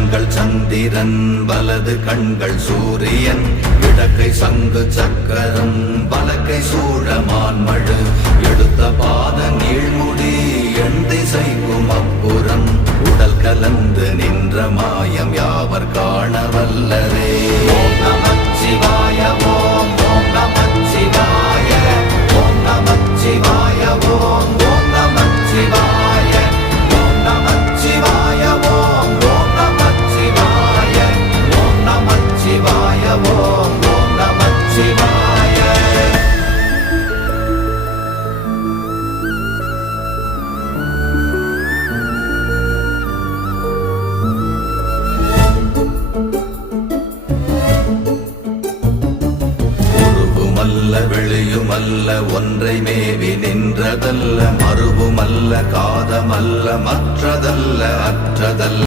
கண்கள் சந்திரன் வலது கண்கள் சூரியன் இடக்கை சங்கு சக்கரம் வலக்கை சூழமான்மழு எடுத்த பாத நீழ்முடி எண் திசைக்கும் அப்புறம் உடல் கலந்து நின்ற மாயம் யாவர் காண வல்லரே. ஓம் நமச்சிவாய ஓம் ஓம் நமச்சிவாய ஓம் நமச்சிவாய ஓம் ஓம் நமச்சிவாய ஓம் நமச்சிவாய ஓம் ஓம் நமச்சிவாய ஓம் நமச்சிவாய ஓம் ஓம் நமச்சிவாய. வெளியுமல்ல ஒன்றை மேவி நின்றதல்ல மறுவுமல்ல காதமல்ல மற்றதல்ல அற்றதல்ல